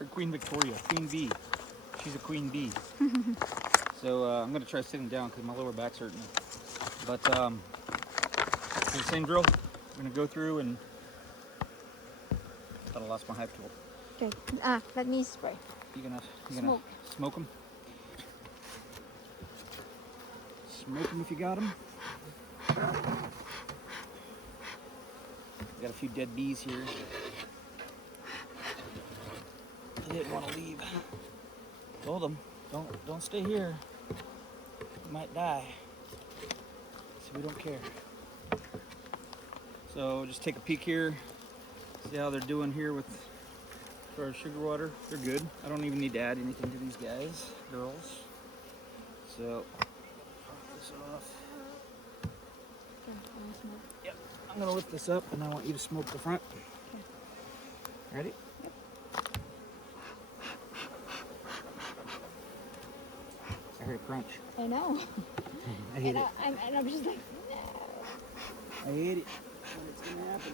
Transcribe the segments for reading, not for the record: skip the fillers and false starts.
Or Queen Victoria, Queen Bee. She's a queen bee. So I'm gonna try sitting down because my lower back's hurting. But the same drill. I'm gonna go through and I thought I lost my hive tool. Okay. Let me spray. You gonna Smoke. smoke them? Smoke them if you got them. Got a few dead bees here. I didn't want to leave. Told them, don't stay here. You might die. So we don't care. So just take a peek here. See how they're doing here with our sugar water. They're good. I don't even need to add anything to these guys, girls. So pop this off. Yep. I'm gonna lift this up and I want you to smoke the front. Okay. Ready? Yep. I heard a crunch. I know. I hate it. And I'm just like, no. I hate it. But it's gonna happen.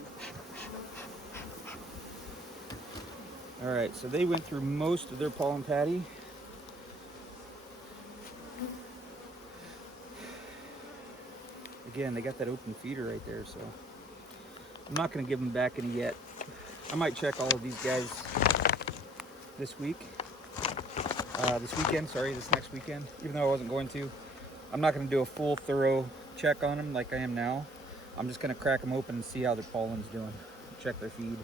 Alright, so they went through most of their pollen patty. Again, they got that open feeder right there, so I'm not going to give them back any yet. I might check all of these guys this weekend, this next weekend, even though I wasn't going to. I'm not going to do a full thorough check on them like I am now. I'm just going to crack them open and see how their pollen's doing, check their feed.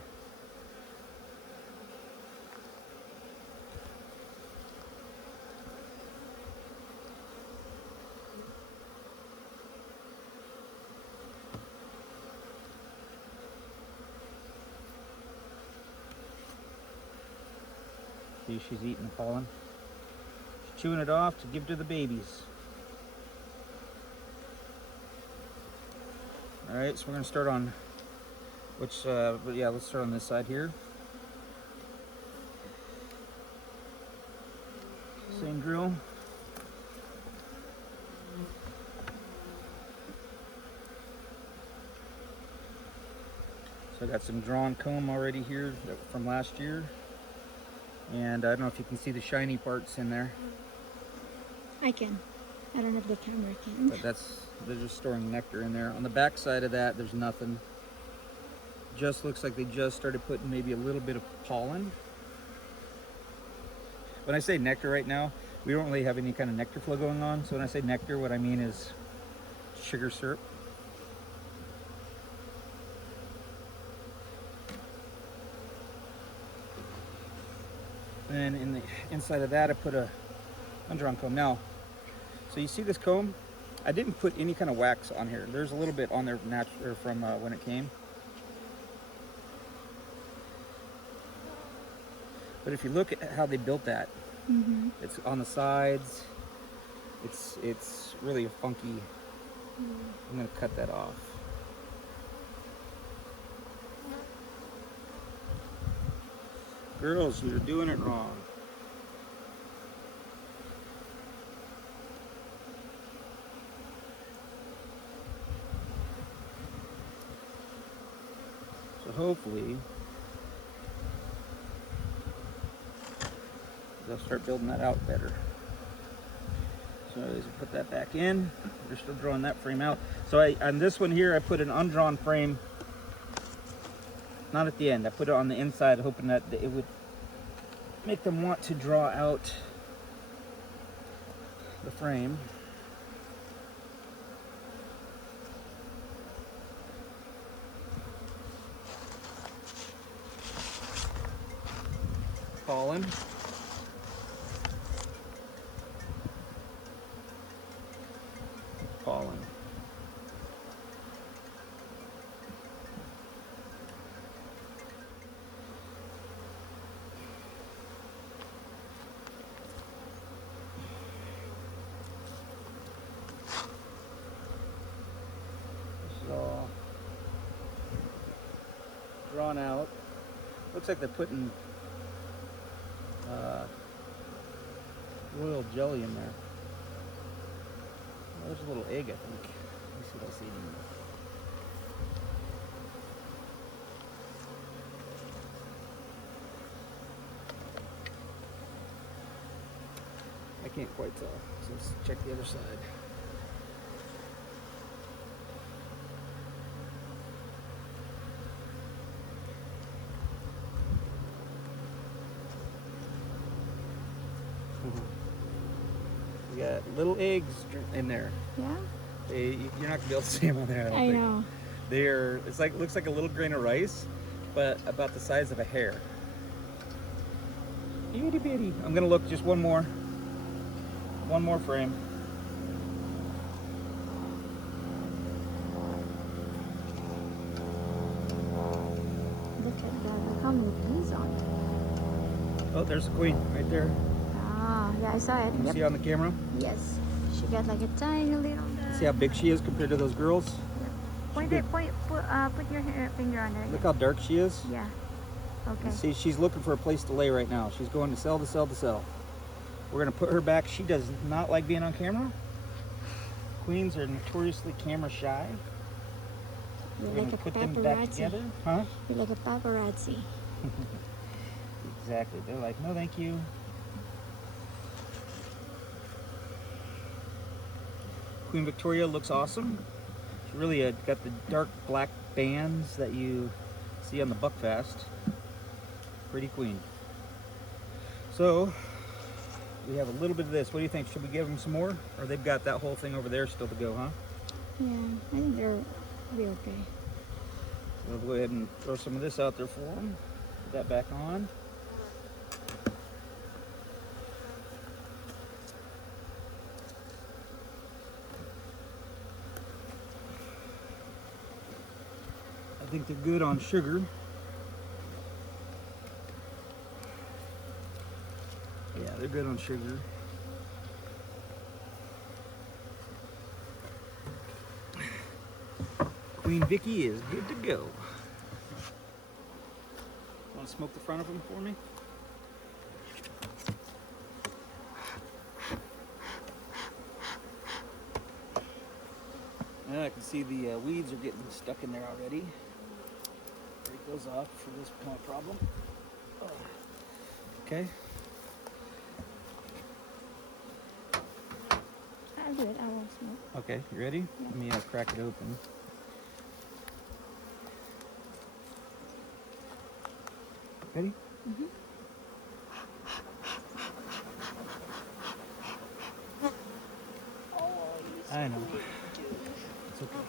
See, she's eating the pollen. She's chewing it off to give to the babies. Alright, so we're going to start on but yeah, let's start on this side here. Same drill. So I got some drawn comb already here from last year. And I don't know if you can see the shiny parts in there. I can. I don't know if the camera can. But they're just storing nectar in there. On the back side of that, there's nothing. Just looks like they just started putting maybe a little bit of pollen. When I say nectar right now, we don't really have any kind of nectar flow going on. So when I say nectar, what I mean is sugar syrup. And in the inside of that, I put a undrawn comb. Now, so you see this comb? I didn't put any kind of wax on here. There's a little bit on there from when it came. But if you look at how they built that, it's on the sides. It's really a funky. I'm gonna cut that off. Girls, you're doing it wrong. So hopefully they'll start building that out better. So as I put that back in, they're still drawing that frame out. So on this one here, I put an undrawn frame. Not at the end. I put it on the inside, hoping that it would make them want to draw out the frame. Pollen. Pollen. Drawn out. Looks like they're putting royal jelly in there. There's a little egg, I think. Let me see what I see in there. I can't quite tell. So let's check the other side. We got little eggs in there. Yeah? You're not gonna be able to see them on there. I don't I think. know. They're, it's like, looks like a little grain of rice, but about the size of a hair. Itty bitty. I'm gonna look just one more frame. Look at that. Look how many bees on it. Oh, there's a queen right there. Ah, yeah, I saw it. You Yep. see on the camera? Yes. She got like a tiny little. See how big she is compared to those girls? Put your finger on her. Look how dark she is. Yeah. Okay. And see, she's looking for a place to lay right now. She's going to cell to cell to cell. We're gonna put her back. She does not like being on camera. Queens are notoriously camera shy. You're We're like a gonna put them back paparazzi. together, huh? You're like a paparazzi. Exactly. They're like, no, thank you. Queen Victoria looks awesome. She really got the dark black bands that you see on the Buckfast. Pretty queen. So we have a little bit of this. What do you think? Should we give them some more? Or they've got that whole thing over there still to go, huh? Yeah, I think they'll be okay. We'll go ahead and throw some of this out there for them. Put that back on. I think they're good on sugar. Yeah, they're good on sugar. Queen Vicky is good to go. Want to smoke the front of them for me? Now I can see the weeds are getting stuck in there already. Break those off for this kind of problem. Okay. I'll do it. I won't smoke. Okay, you ready? Yeah. Let me crack it open. Ready? Mm-hmm. I know. It's okay.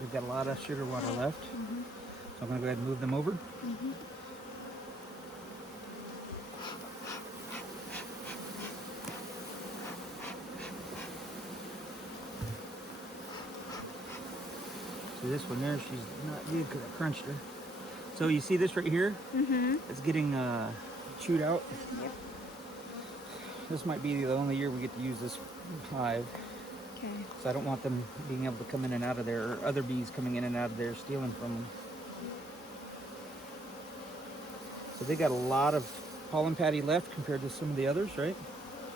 We've got a lot of sugar water left. Mm-hmm. So I'm going to go ahead and move them over. Mm-hmm. See this one there, she's not good because I crunched her. So you see this right here? Mm-hmm. It's getting chewed out. Yep. This might be the only year we get to use this hive. Okay. So I don't want them being able to come in and out of there, or other bees coming in and out of there stealing from them. So they got a lot of pollen patty left compared to some of the others, right?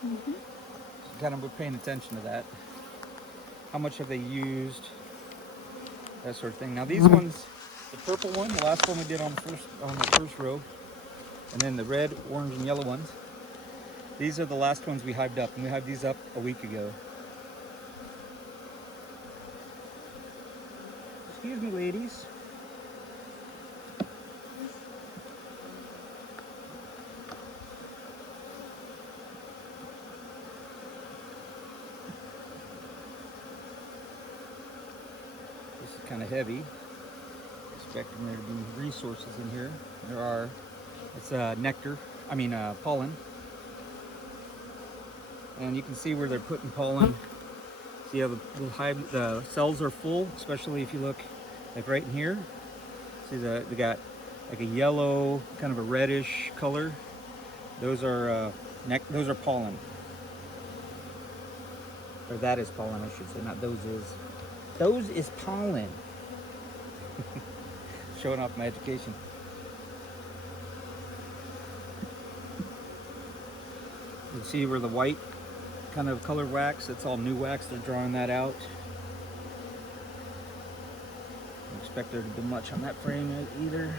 Mm-hmm. So kind of we're paying attention to that. How much have they used? That sort of thing. Now these ones, the purple one, the last one we did on the first row, and then the red, orange, and yellow ones. These are the last ones we hived up, and we hived these up a week ago. Excuse me, ladies. This is kind of heavy. Expecting there to be resources in here. There are. It's nectar. I mean pollen. And you can see where they're putting pollen. See how the cells are full, especially if you look like right in here. See they got like a yellow, kind of a reddish color. Those are those are pollen. Or that is pollen, I should say, not those is. Those is pollen. Showing off my education. You can see where the white kind of color wax, it's all new wax, they're drawing that out. Don't expect there to be much on that frame either.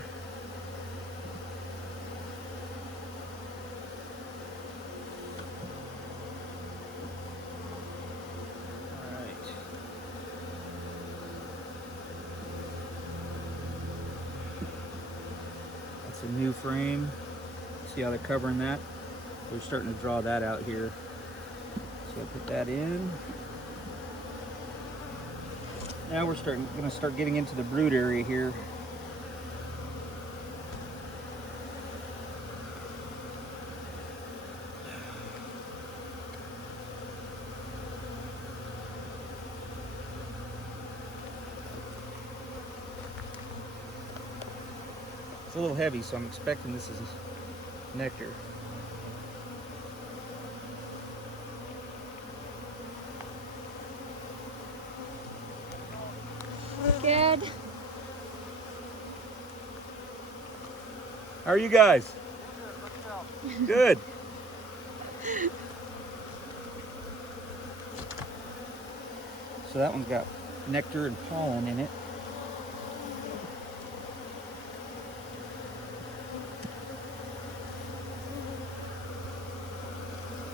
new frame. See how they're covering that? We're starting to draw that out here. So I put that in. Now we're going to start getting into the brood area here. It's a little heavy, so I'm expecting this is nectar. Good. How are you guys? Good. So that one's got nectar and pollen in it.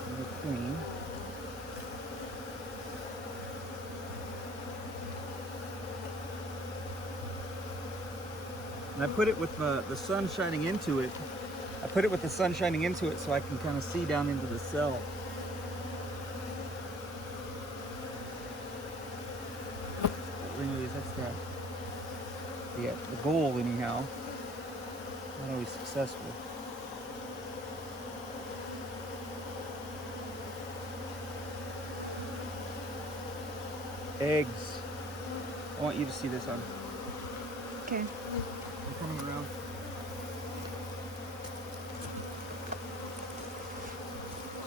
And the queen. And I put it with the sun shining into it. I put it with the sun shining into it so I can kind of see down into the cell. Anyways, that's the goal anyhow. Not always successful. Eggs. I want you to see this on. Okay. I'm coming around.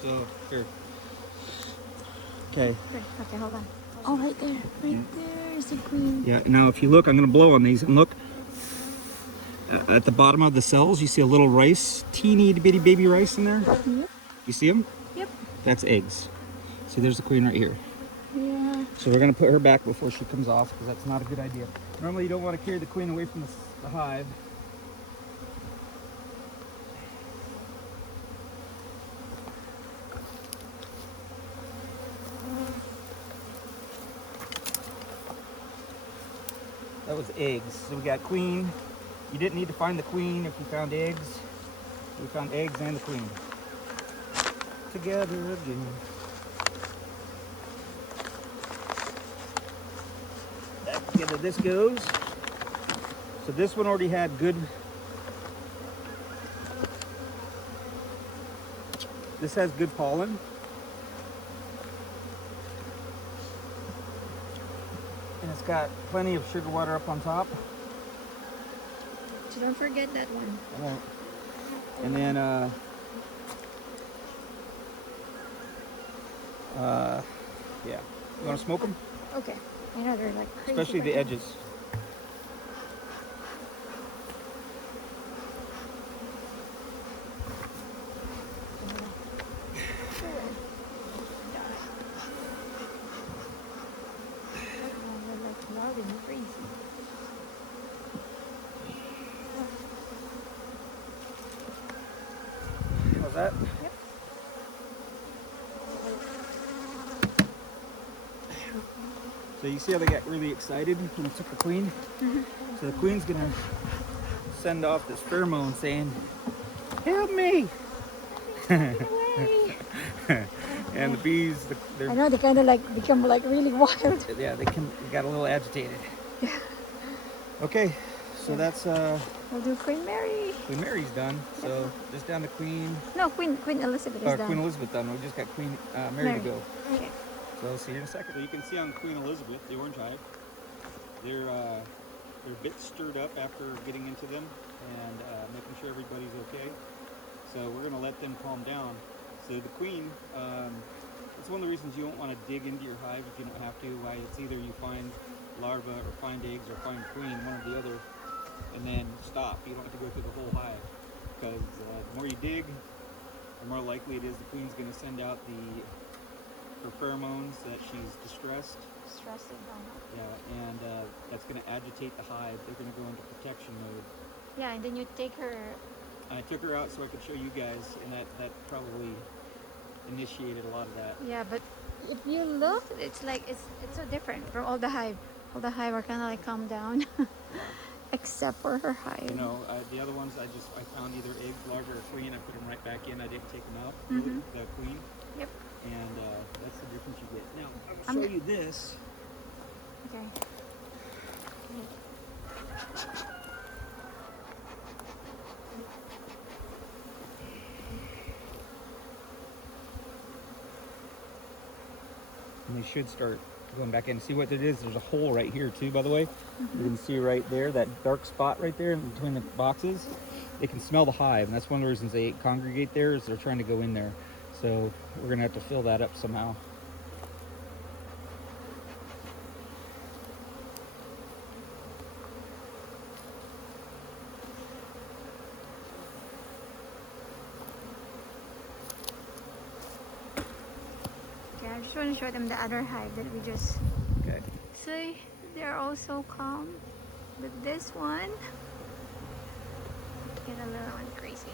So, here. Okay. Okay, hold on. Oh, right there. Right there is the queen. Yeah, now if you look, I'm going to blow on these and look. At the bottom of the cells, you see a little rice, teeny bitty baby rice in there. Yep. You see them? Yep. That's eggs. See, there's the queen right here. Yeah. So we're going to put her back before she comes off because that's not a good idea. Normally you don't want to carry the queen away from the hive. That was eggs. So we got queen. You didn't need to find the queen if you found eggs. We found eggs and the queen. Together again. That's the way this goes. So this one already had good. This has good pollen. And it's got plenty of sugar water up on top. So don't forget that one. I won't. And then, yeah. You want to smoke them? Okay. I know they're like crazy. Especially the edges. How's that? Yep. So you see how they got really excited when we took the queen? So the queen's gonna send off this pheromone saying, "Help me!" And the bees, they're, I know they kind of like become like really wild. yeah, they got a little agitated. Okay, so that's We'll do Queen Mary. Queen Mary's done. So just down to Queen. No, Queen Elizabeth is done. Queen Elizabeth done. We just got Queen Mary to go. Okay. So I'll see you in a second. So you can see on Queen Elizabeth, the orange hive, they're a bit stirred up after getting into them and making sure everybody's okay. So we're going to let them calm down. So the queen, it's one of the reasons you don't want to dig into your hive if you don't have to. Why it's either you find larvae or find eggs or find queen, one or the other, and then stop. You don't have to go through the whole hive because the more you dig, the more likely it is the queen's going to send out her pheromones that she's distressed. Stressing down. Yeah, and that's going to agitate the hive. They're going to go into protection mode. Yeah, and then you take her. I took her out so I could show you guys, and that probably initiated a lot of that. Yeah, but if you look, it's like it's so different from all the hive. All the hive are kind of like calm down. Except for her hive. You know, the other ones I found either eggs, large or queen. I put them right back in. I didn't take them out. The queen. Yep. And that's the difference you get. Now I will I'm show go- you this. Okay. And they should start going back in. See what it is? There's a hole right here too, by the way. You can see right there, that dark spot right there in between the boxes. They can smell the hive, and that's one of the reasons they congregate there, is they're trying to go in there. So we're gonna have to fill that up somehow. Okay, I just want to show them the other hive that we just Okay. see. They're also calm, but this one get a little crazy.